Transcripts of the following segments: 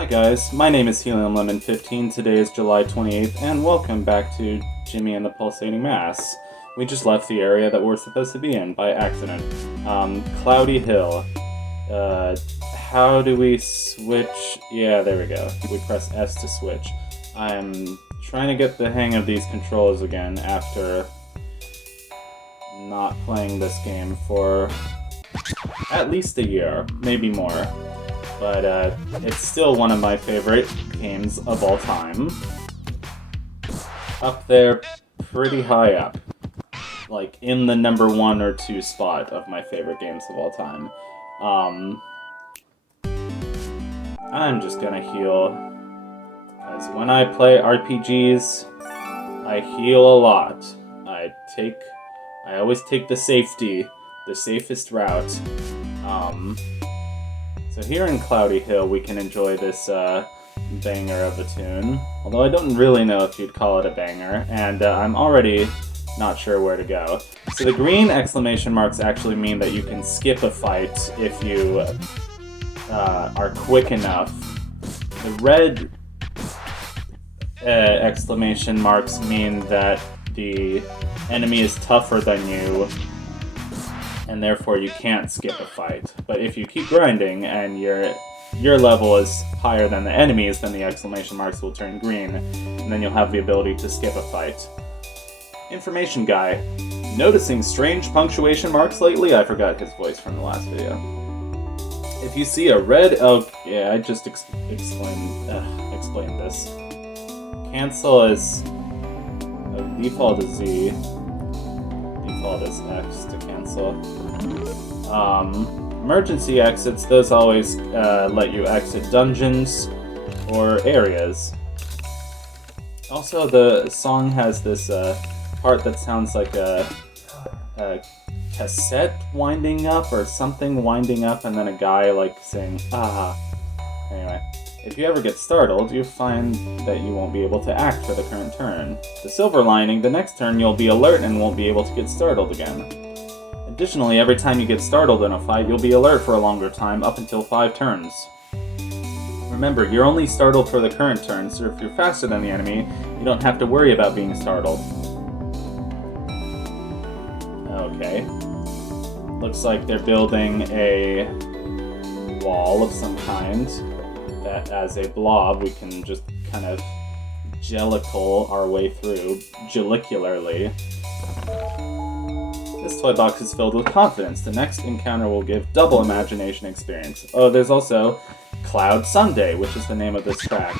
Hi guys, my name is HeliumLemon15, today is July 28th, and welcome back to Jimmy and the Pulsating Mass. We just left the area that we're supposed to be in by accident. Cloudy Hill. How do we switch? Yeah, there we go. We press S to switch. I'm trying to get the hang of these controls again after not playing this game for at least a year, maybe more. But it's still one of my favorite games of all time. Up there, pretty high up. Like, in the number 1 or 2 spot of my favorite games of all time. I'm just gonna heal. Because when I play RPGs, I heal a lot. I always take the safest route. So here in Cloudy Hill, we can enjoy this banger of a tune. Although I don't really know if you'd call it a banger, and I'm already not sure where to go. So the green exclamation marks actually mean that you can skip a fight if you are quick enough. The red exclamation marks mean that the enemy is tougher than you, and therefore you can't skip a fight. But if you keep grinding and your level is higher than the enemy's, then the exclamation marks will turn green, and then you'll have the ability to skip a fight. Information guy. Noticing strange punctuation marks lately? I forgot his voice from the last video. If you see a red... Oh, yeah, I just explained this. Cancel is... default is Z. Default is X to cancel. Emergency exits, those always let you exit dungeons or areas. Also, the song has this part that sounds like a cassette winding up or something winding up, and then a guy like saying, ah. Anyway, if you ever get startled, you find that you won't be able to act for the current turn. The silver lining, the next turn you'll be alert and won't be able to get startled again. Additionally, every time you get startled in a fight, you'll be alert for a longer time, up until 5 turns. Remember, you're only startled for the current turn, so if you're faster than the enemy, you don't have to worry about being startled. Okay. Looks like they're building a wall of some kind that, as a blob, we can just kind of jellicle our way through, jellicularly. This toy box is filled with confidence. The next encounter will give double imagination experience. Oh, there's also Cloud Sunday, which is the name of this track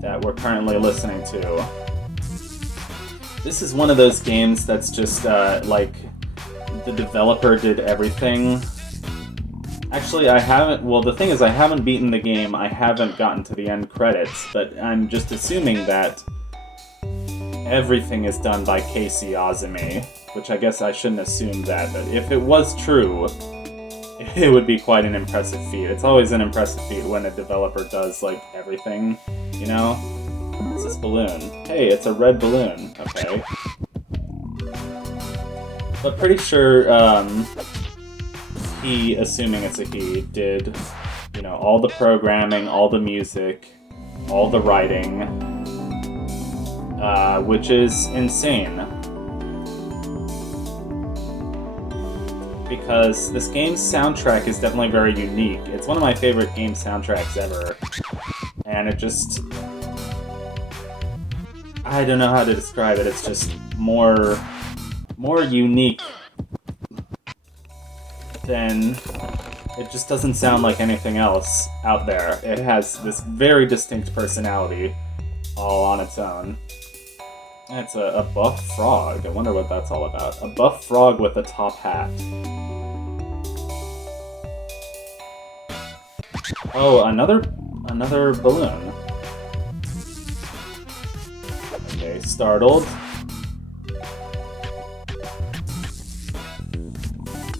that we're currently listening to. This is one of those games that's just, like, the developer did everything. Actually, the thing is, I haven't beaten the game, I haven't gotten to the end credits, but I'm just assuming that everything is done by Casey Azumi, which I guess I shouldn't assume that, but if it was true, it would be quite an impressive feat. It's always an impressive feat when a developer does, like, everything, you know? What's this balloon? Hey, it's a red balloon. Okay. But pretty sure, he, assuming it's a he, did, you know, all the programming, all the music, all the writing, which is insane. Because this game's soundtrack is definitely very unique. It's one of my favorite game soundtracks ever. And it just... I don't know how to describe it, it's just more unique than... It just doesn't sound like anything else out there. It has this very distinct personality all on its own. And it's a buff frog. I wonder what that's all about. A buff frog with a top hat. Oh, another balloon. Okay, startled.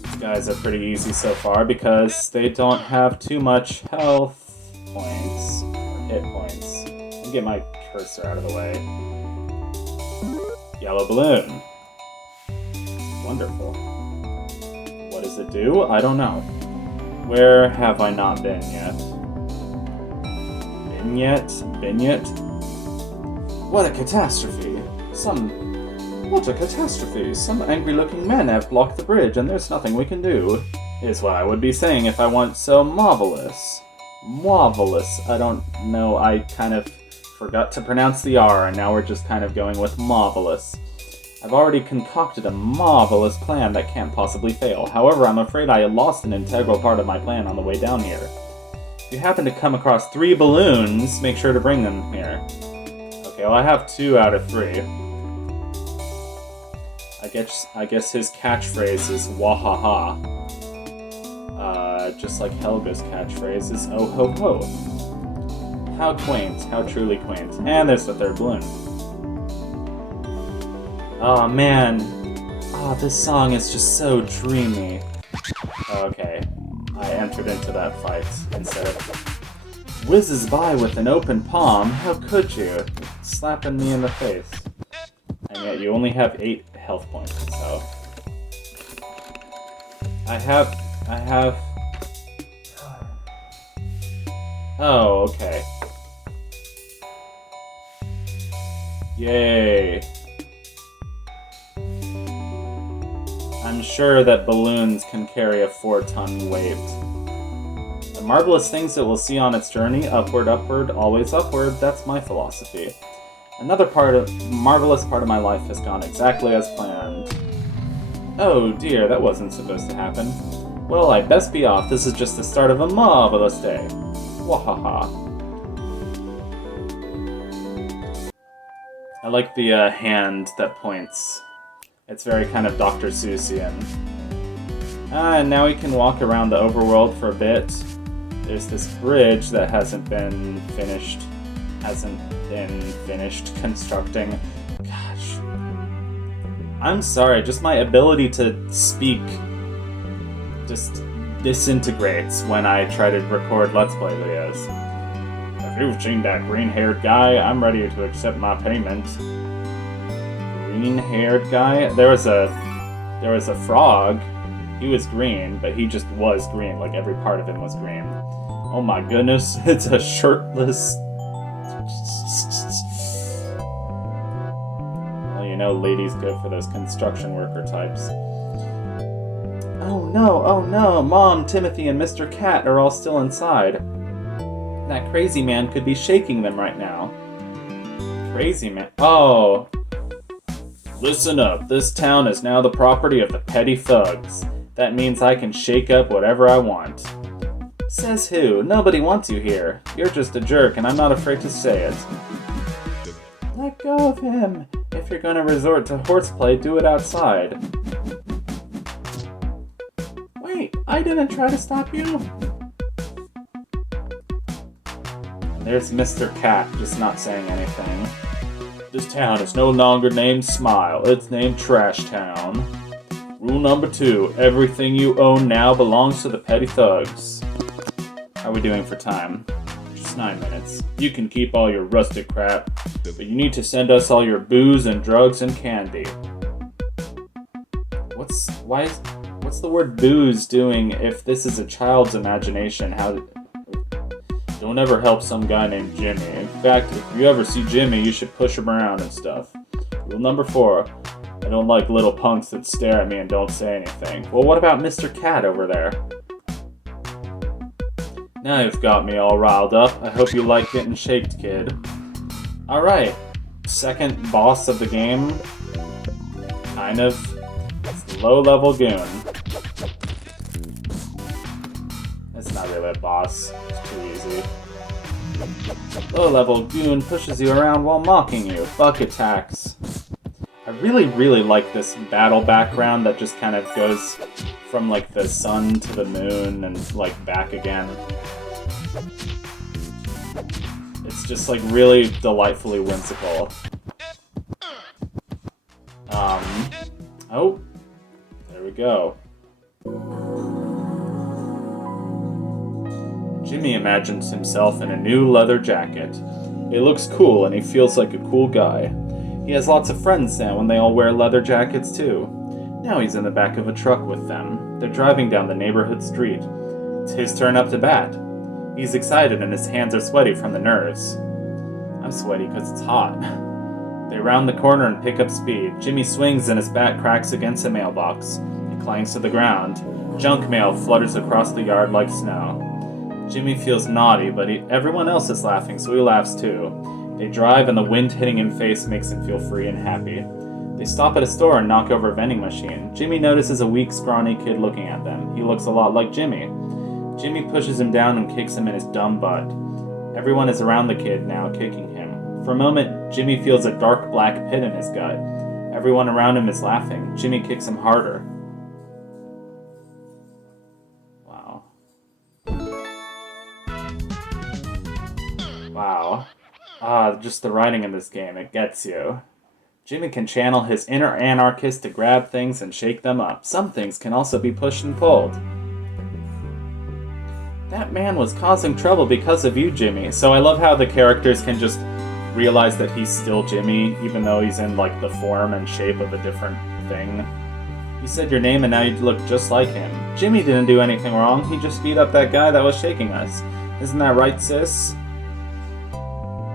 These guys are pretty easy so far because they don't have too much health points, or hit points. Let me get my cursor out of the way. Yellow balloon. Wonderful. What does it do? I don't know. Where have I not been yet? Binyet? What a catastrophe. What a catastrophe. Some angry-looking men have blocked the bridge, and there's nothing we can do. Is what I would be saying if I weren't so marvelous. Marvelous. I don't know, I kind of forgot to pronounce the R, and now we're just kind of going with marvelous. I've already concocted a marvelous plan that can't possibly fail. However, I'm afraid I lost an integral part of my plan on the way down here. If you happen to come across 3 balloons, make sure to bring them here. Okay, well I have 2 out of 3. I guess his catchphrase is wahaha. Just like Helga's catchphrase is oh ho ho. How quaint, how truly quaint. And there's the 3rd balloon. Oh man. Oh, this song is just so dreamy. Okay, I entered into that fight instead of whizzes by with an open palm. How could you? Slapping me in the face. And yet you only have 8 health points, so... I have... Oh, okay. Yay. I'm sure that balloons can carry a 4-ton weight. The marvelous things that we'll see on its journey, upward, upward, always upward, that's my philosophy. Another marvelous part of my life has gone exactly as planned. Oh dear, that wasn't supposed to happen. Well, I'd best be off. This is just the start of a marvelous day. Wahaha. I like the hand that points. It's very kind of Dr. Seussian. And now we can walk around the overworld for a bit. There's this bridge that hasn't been finished constructing. Gosh. I'm sorry, just my ability to speak just disintegrates when I try to record Let's Play videos. If you've seen that green-haired guy, I'm ready to accept my payment. Green-haired guy? There was a frog. He was green, but he just was green, like every part of him was green. Oh my goodness, it's a shirtless... Well, you know, ladies go for those construction worker types. Oh no, Mom, Timothy, and Mr. Cat are all still inside. That crazy man could be shaking them right now. Crazy man? Oh. Listen up, this town is now the property of the petty thugs. That means I can shake up whatever I want. Says who? Nobody wants you here. You're just a jerk, and I'm not afraid to say it. Let go of him. If you're gonna resort to horseplay, do it outside. Wait, I didn't try to stop you. There's Mr. Cat, just not saying anything. This town is no longer named Smile, it's named Trash Town. Rule number 2, everything you own now belongs to the petty thugs. How are we doing for time? Just 9 minutes. You can keep all your rustic crap, but you need to send us all your booze and drugs and candy. What's the word booze doing if this is a child's imagination? Don't ever help some guy named Jimmy. In fact, if you ever see Jimmy, you should push him around and stuff. Rule number 4, I don't like little punks that stare at me and don't say anything. Well, what about Mr. Cat over there? Now you've got me all riled up. I hope you like getting shaked, kid. Alright, second boss of the game. Kind of. It's the low-level goon. It's not really a boss. It's too easy. Low-level goon pushes you around while mocking you. Bug attacks. I really, really like this battle background that just kind of goes from, like, the sun to the moon and, like, back again. It's just, like, really delightfully whimsical. Oh. There we go. Jimmy imagines himself in a new leather jacket. It looks cool and he feels like a cool guy. He has lots of friends now and they all wear leather jackets too. Now he's in the back of a truck with them. They're driving down the neighborhood street. It's his turn up to bat. He's excited and his hands are sweaty from the nerves. I'm sweaty because it's hot. They round the corner and pick up speed. Jimmy swings and his bat cracks against a mailbox. It clangs to the ground. Junk mail flutters across the yard like snow. Jimmy feels naughty, but everyone else is laughing, so he laughs too. They drive and the wind hitting him face makes him feel free and happy. They stop at a store and knock over a vending machine. Jimmy notices a weak, scrawny kid looking at them. He looks a lot like Jimmy. Jimmy pushes him down and kicks him in his dumb butt. Everyone is around the kid now, kicking him. For a moment, Jimmy feels a dark black pit in his gut. Everyone around him is laughing. Jimmy kicks him harder. Wow. Wow. Just the writing in this game, it gets you. Jimmy can channel his inner anarchist to grab things and shake them up. Some things can also be pushed and pulled. That man was causing trouble because of you, Jimmy. So I love how the characters can just realize that he's still Jimmy, even though he's in, like, the form and shape of a different thing. You said your name and now you look just like him. Jimmy didn't do anything wrong. He just beat up that guy that was shaking us. Isn't that right, sis?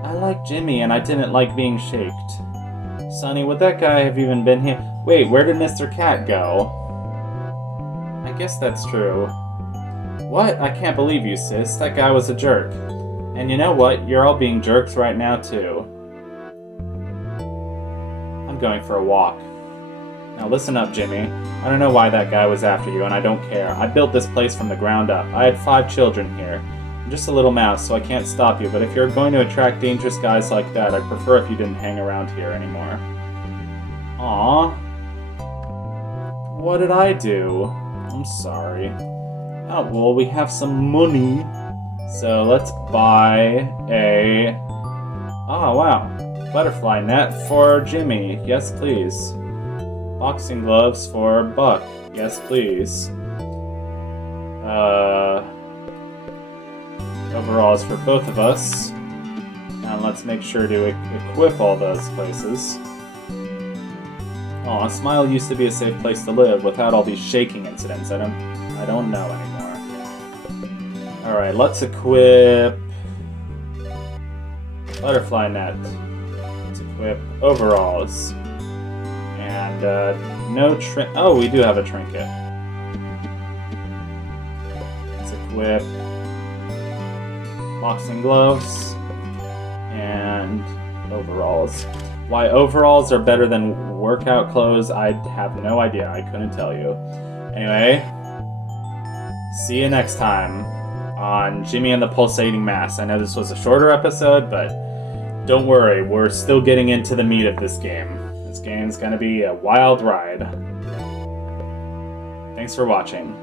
I like Jimmy and I didn't like being shaked. Sonny, would that guy have even been here? Wait, where did Mr. Cat go? I guess that's true. What? I can't believe you, sis. That guy was a jerk. And you know what? You're all being jerks right now, too. I'm going for a walk. Now listen up, Jimmy. I don't know why that guy was after you, and I don't care. I built this place from the ground up. I had 5 children here. I'm just a little mouse, so I can't stop you, but if you're going to attract dangerous guys like that, I'd prefer if you didn't hang around here anymore. Aww. What did I do? I'm sorry. Oh, well, we have some money. So let's buy a... Oh, wow. Butterfly net for Jimmy. Yes, please. Boxing gloves for Buck. Yes, please. Overalls for both of us. And let's make sure to equip all those places. Aw, Smile used to be a safe place to live without all these shaking incidents. I don't know anymore. Alright, let's equip Butterfly net. Let's equip overalls. And, no oh, we do have a trinket. Let's equip boxing gloves and overalls. Why overalls are better than workout clothes, I have no idea. I couldn't tell you. Anyway, see you next time on Jimmy and the Pulsating Mass. I know this was a shorter episode, but don't worry, we're still getting into the meat of this game. This game's gonna be a wild ride. Thanks for watching.